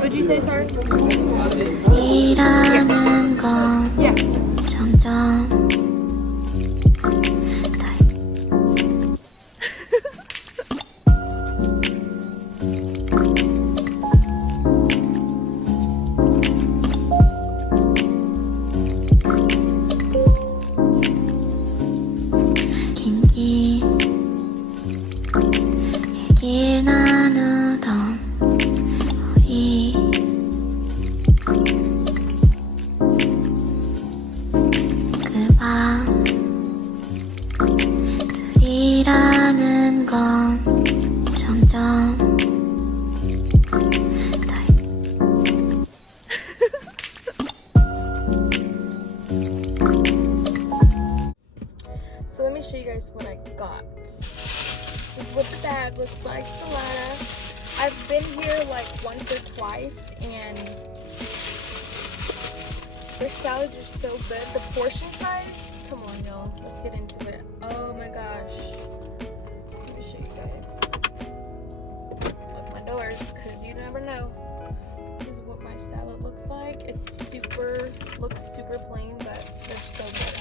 Would you say sorry? Yeah. So let me show you guys what I got. This is what the bag looks like, Solana. I've been here like once or twice, and their salads are so good. The portion size, come on y'all, let's get into it. Oh my gosh. Let me show you guys. Lock my doors, because you never know. This is what my salad looks like. Looks super plain, but they're so good.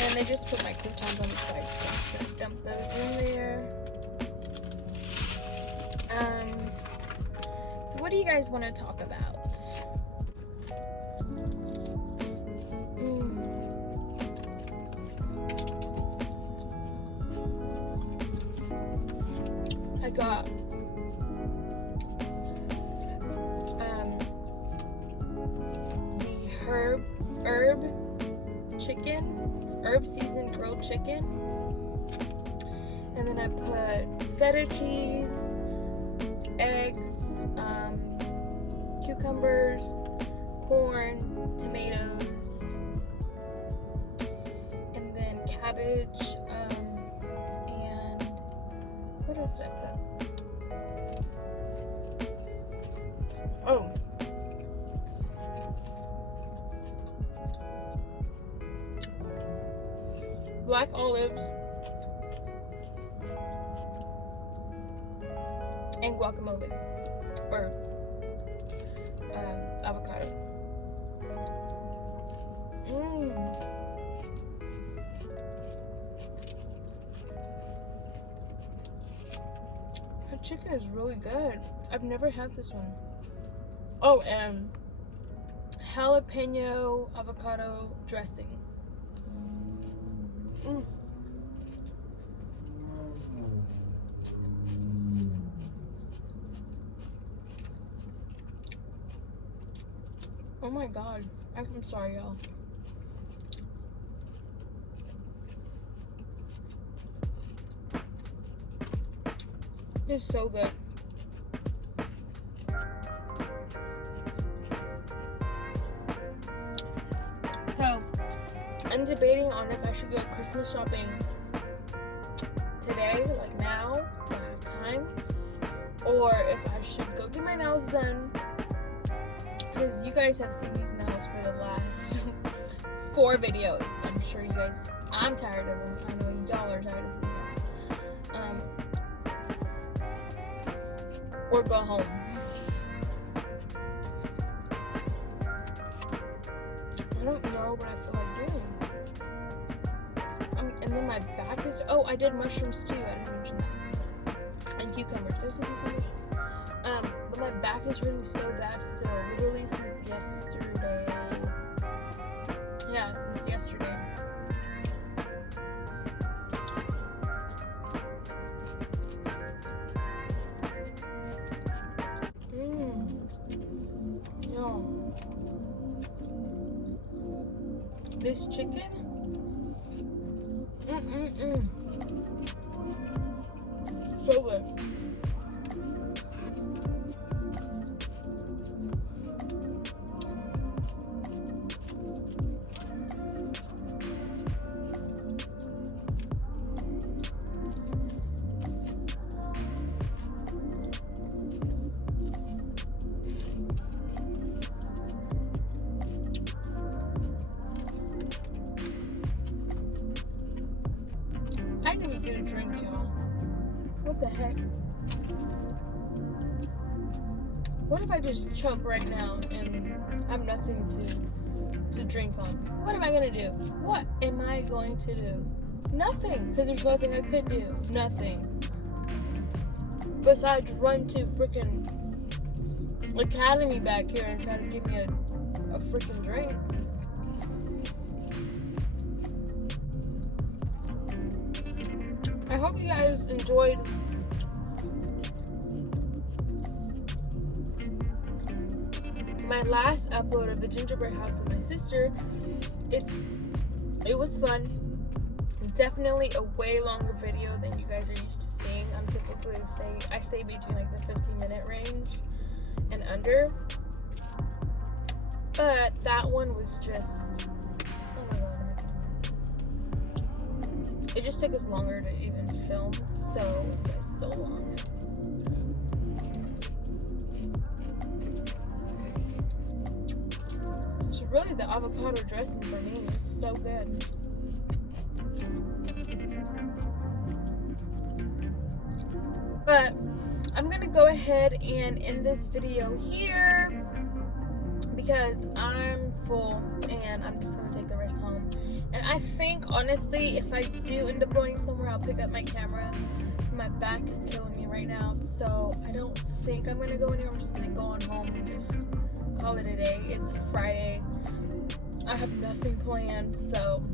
And they just put my croutons on the side, so I'm just gonna dump those in there. So what do you guys want to talk about? I got the herb seasoned grilled chicken, and then I put feta cheese, eggs, cucumbers, corn, tomatoes, and then cabbage, and what else did I put? Oh, black olives and guacamole, or avocado. The chicken is really good. I've never had this one. Oh, and jalapeno avocado dressing. Oh my god. I'm sorry, y'all. It's so good. So, I'm debating on if I should go Christmas shopping today, like now, since I have time, or if I should go get my nails done, because you guys have seen these nails for the last 4 videos. I'm sure you guys, I'm tired of them. I know y'all are tired of seeing them. Or go home. I don't know what I feel like doing. And then my back is, oh, I did mushrooms too, I didn't mention that. And cucumbers, there's some cucumbers. But my back is hurting so bad still, literally since yesterday. Yeah, since yesterday. Yum. This chicken? So good. What if I just choke right now and have nothing to drink on? What am I gonna do? What am I going to do? Nothing, because there's nothing I could do. Nothing. Besides run to freaking Academy back here and try to give me a freaking drink. I hope you guys enjoyed my last upload of the gingerbread house with my sister. It was fun. Definitely a way longer video than you guys are used to seeing. I'm typically saying I stay between like the 15-minute range and under. But that one was just, oh my god, my goodness. It just took us longer to even film, so it was so long. It's really the avocado dressing for me. It's so good. But I'm gonna go ahead and end this video here because I'm full and I'm just gonna take the rest home. And I think honestly, if I do end up going somewhere, I'll pick up my camera. My back is killing me right now, so I don't think I'm gonna go anywhere. I'm just gonna go on home and just call it a day. It's Friday. I have nothing planned, so.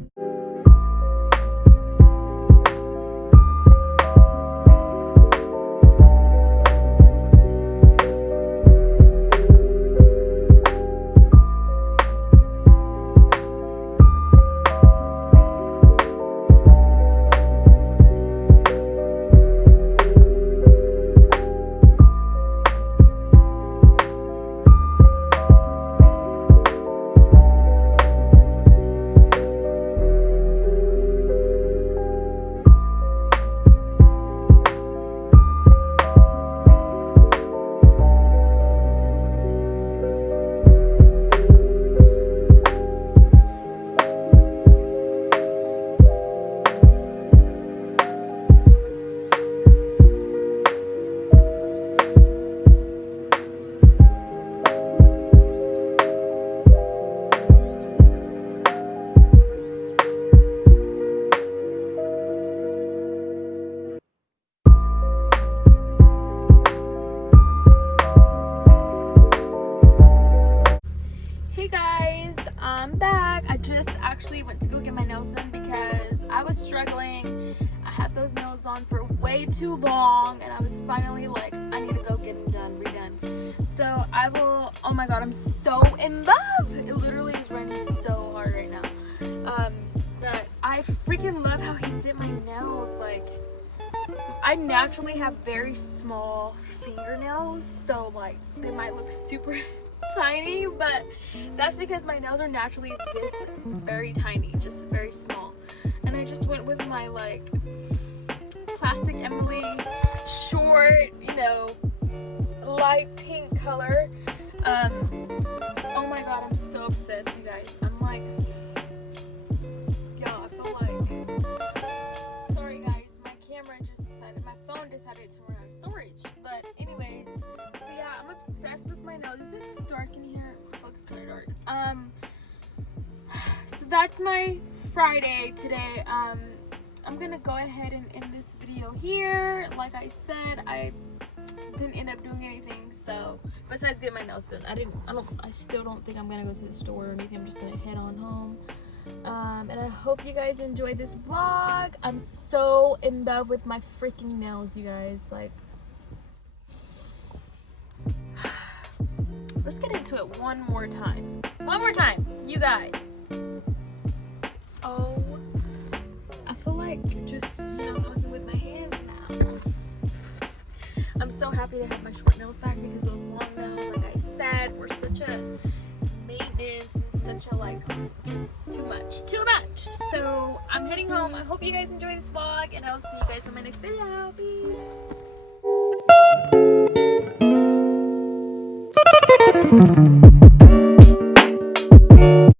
Hey guys, I'm back. I just actually went to go get my nails done because I was struggling. I had those nails on for way too long and I was finally like, I need to go get them redone. So I will, oh my god, I'm so in love. It literally is raining so hard right now. But I freaking love how he did my nails. Like, I naturally have very small fingernails, so like they might look super tiny, but that's because my nails are naturally this very tiny, just very small. And I just went with my like Plastic Emily short, you know, light pink color. Oh my god, I'm so obsessed, you guys. I'm like, y'all, I feel like, sorry guys, my camera just decided, my phone decided to run out of storage. But anyways, so yeah, I'm obsessed with my nails. Is it too dark in here? I feel like it's kind of dark. So that's my Friday today. I'm gonna go ahead and end this video here. Like I said, I didn't end up doing anything, so besides getting my nails done. I still don't think I'm gonna go to the store or anything. I'm just gonna head on home. And I hope you guys enjoyed this vlog. I'm so in love with my freaking nails, you guys. Like, let's get into it one more time. One more time, you guys. Oh, I feel like just, you know, talking with my hands now. I'm so happy to have my short nails back because those long nails, like I said, were such a maintenance and such a like, just too much. So I'm heading home. I hope you guys enjoy this vlog and I'll see you guys in my next video. Peace.